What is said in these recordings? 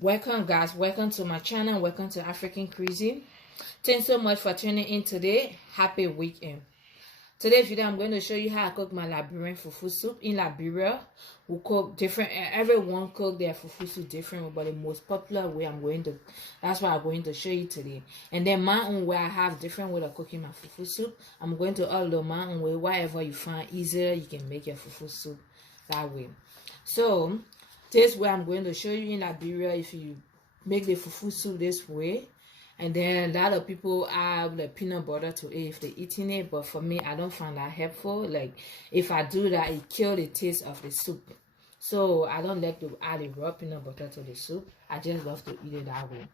Welcome guys, welcome to my channel, welcome to African Cuisine. Thanks so much for tuning in today. Happy weekend. Today's video I'm going to show you how I cook my Liberian fufu soup. In Liberia we cook different, everyone cook their fufu soup different, but the most popular way that's what I'm going to show you today. And then my own way, I have different way of cooking my fufu soup. I'm going to upload my own way. Whatever you find easier, you can make your fufu soup that way. So this way I'm going to show you in Liberia, if you make the fufu soup this way. And then a lot of people add the peanut butter to it if they're eating it, but for me I don't find that helpful. Like if I do that, it kills the taste of the soup. So I don't like to add the raw peanut butter to the soup. I just love to eat it that way.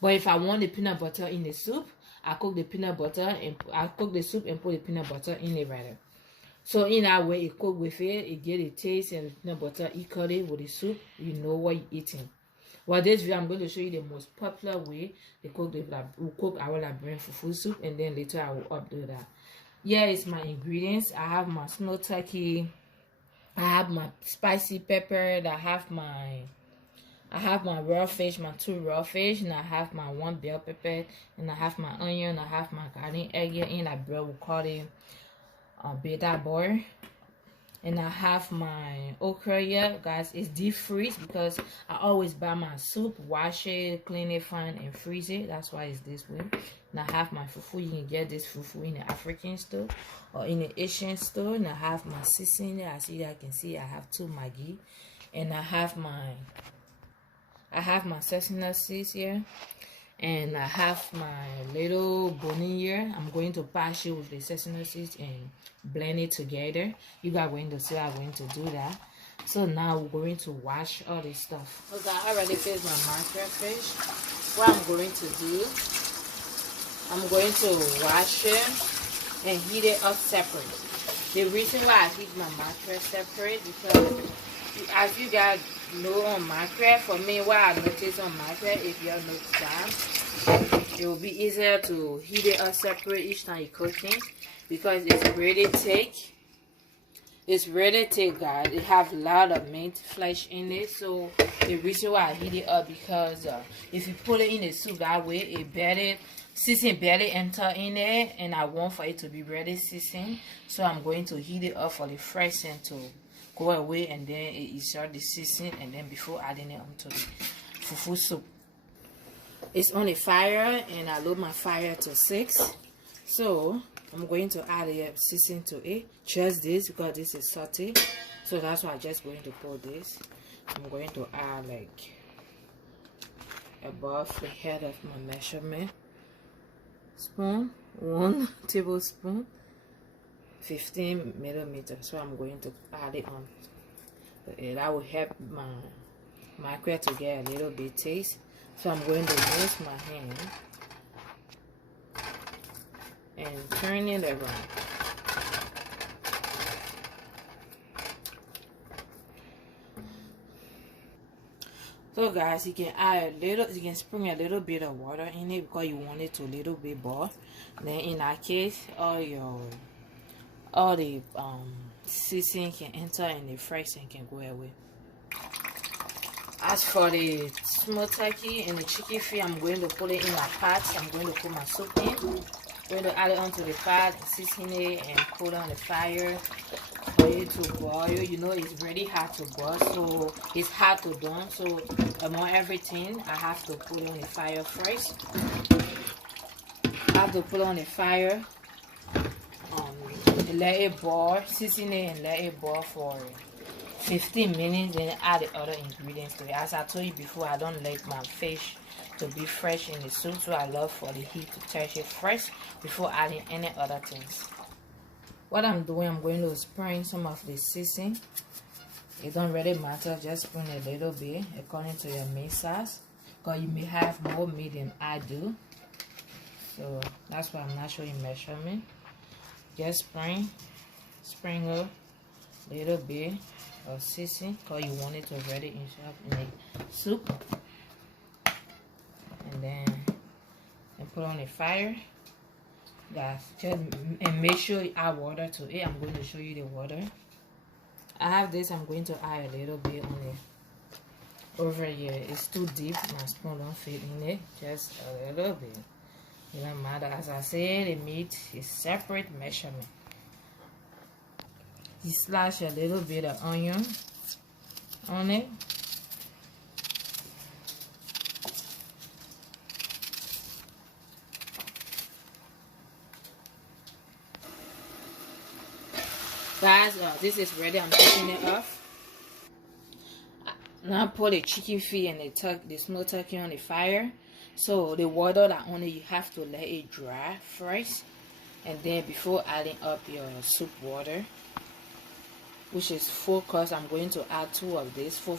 But if I want the peanut butter in the soup, I cook the peanut butter and I cook the soup and put the peanut butter in it right there. So in that way, you cook with it, it get the taste and the peanut butter equally with the soup. You know what you're eating. Well, this video I'm going to show you the most popular way to cook our Liberian fufu soup, and then later I will upload that. Here is my ingredients. I have my smoked turkey. I have my spicy pepper. I have my raw fish, my 2 raw fish, and I have my 1 bell pepper, and I have my onion. I have my garden egg here in Liberia. We call it beta boy. And I have my okra here, guys. It's deep freeze because I always buy my soup, wash it, clean it fine, and freeze it. That's why it's this way. And I have my fufu. You can get this fufu in the African store or in the Asian store. And I have my seasoning there. As you guys can see, I have 2 Maggi, and I have my sesame seeds here. And I have my little bone here. I'm going to patch it with the sesame seeds and blend it together. You guys are going to see I'm going to do that. So now we're going to wash all this stuff. Okay, I already fixed my mackerel fish. What I'm going to do, I'm going to wash it and heat it up separate. The reason why I heat my mackerel separate, because as you guys know on mackerel, for me what I notice on mackerel, if you all notice that, it will be easier to heat it up separate each time you're cooking, because it's really thick. It's really thick, guys. It has a lot of meat flesh in it. So the reason why I heat it up, because if you put it in the soup that way, it barely season barely enter in there, and I want for it to be ready seasoned. So I'm going to heat it up for the fresh scent to go away, and then it start the seasoning, and then before adding it onto the fufu soup. It's on a fire, and I load my fire to 6. So I'm going to add a seasoning to it. Just this, because this is salty. So that's why I'm just going to put this. I'm going to add like above the head of my measurement spoon, 1 tablespoon, 15 millimeters. So I'm going to add it on. That will help my mackerel to get a little bit taste. So I'm going to use my hand and turn it around. So guys, you can add you can sprinkle a little bit of water in it because you want it to a little bit boil. Then in that case, all the seasoning can enter and the fresh and can go away. As for the smoked turkey and the chicken feet, I'm going to put it in my pot. I'm going to put my soup in. I'm going to add it onto the pot, season it, and put on the fire for it to boil. You know it's really hard to boil, so it's hard to do. So among everything, I have to put it on the fire first. I have to put it on the fire, let it boil, season it, and let it boil for 15 minutes, then add the other ingredients to it. As I told you before, I don't like my fish to be fresh in the soup, so I love for the heat to touch it fresh before adding any other things. What I'm doing, I'm going to sprinkle some of the seasoning. It don't really matter, just sprinkle a little bit according to your meat size, because you may have more meat than I do. So that's why I'm not showing measurement. Just sprinkle a little bit of seasoning because you want it to ready in the soup, and then put on the fire, guys. Just and make sure you add water to it. I'm going to show you the water. I have this. I'm going to add a little bit on it, over here. It's too deep. My spoon don't fit in it. Just a little bit. It doesn't matter. As I said, the meat is separate measurement. You slice a little bit of onion on it. Guys, this is ready. I'm taking it off. Now put the chicken feet and the smoked turkey on the fire. So the water that on it, you have to let it dry first, and then before adding up your soup water, which is 4 cups. I'm going to add 2 of this. 4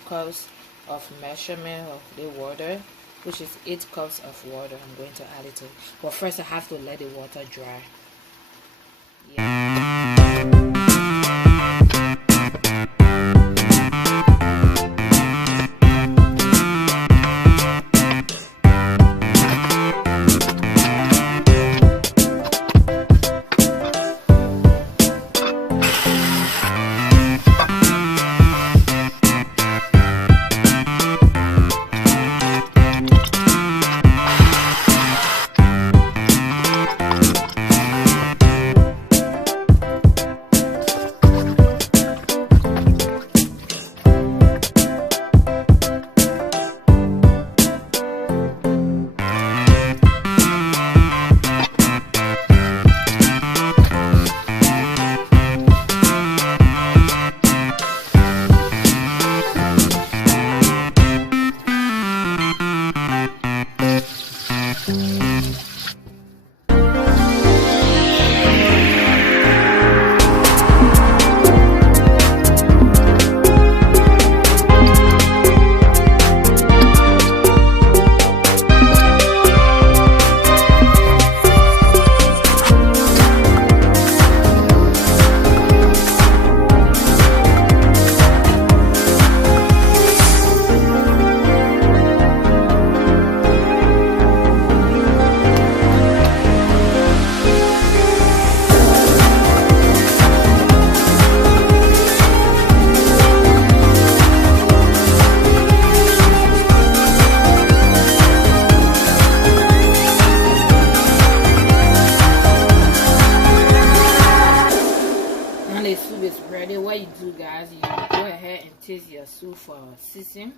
cups of measurement of the water, which is 8 cups of water. I'm going to add it to. But first, I have to let the water dry. Yeah. What you do, guys, you go ahead and taste your soup for seasoning.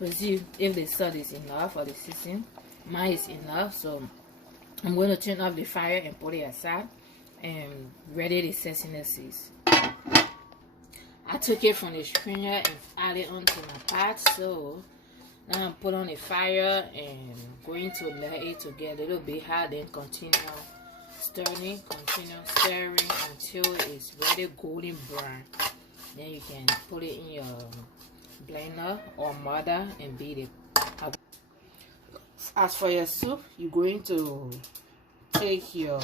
We'll see if the salt is enough or the seasoning. Mine is enough, so I'm going to turn off the fire and put it aside and ready the sesame seeds. I took it from the strainer and added onto my pot, so now I'm put on the fire and going to let it to get a little bit hot, then continue stirring until it's ready golden brown. Then you can put it in your blender or mortar and beat it. As for your soup, you're going to take your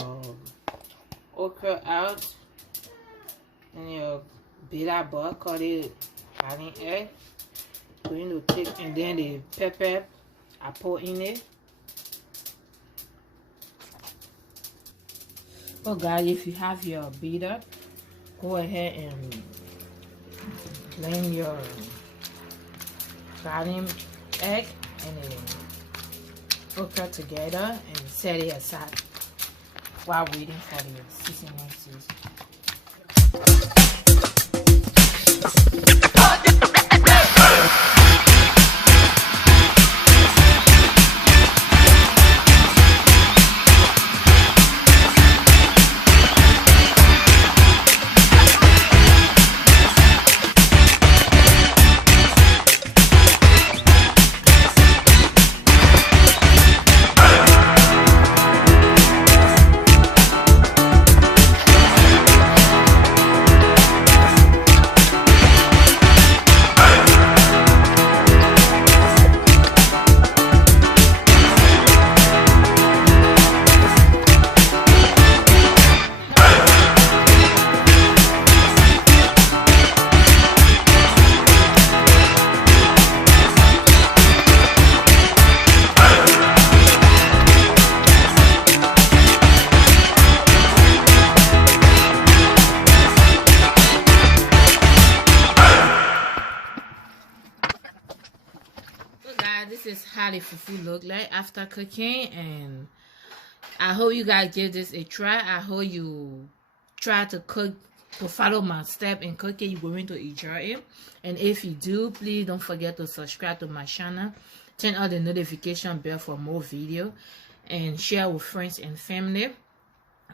okra out and your bitter bug, call it honey egg. Going to take, and then the pepper I put in it. Oh guys, if you have your beater, go ahead and blend your garden egg and okra together and set it aside while waiting for the seasoning season. guys, this is how the fufu look like after cooking, and I hope you guys give this a try. I hope you try to follow my step in cooking. You're going to enjoy it, and if you do, please don't forget to subscribe to my channel, turn on the notification bell for more video, and share with friends and family.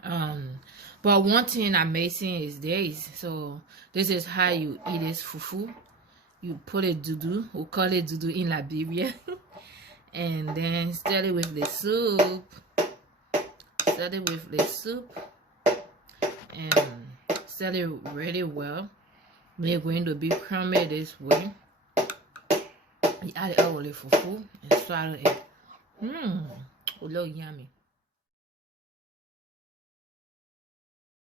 But one thing amazing is this. So this is how you eat this fufu. You put it dudu, we call it dudu in Liberia. And then stir it with the soup. Stir it with the soup. And stir it really well. We're going to be crumble this way. You add it all with the fufu and swallow it. It looks yummy.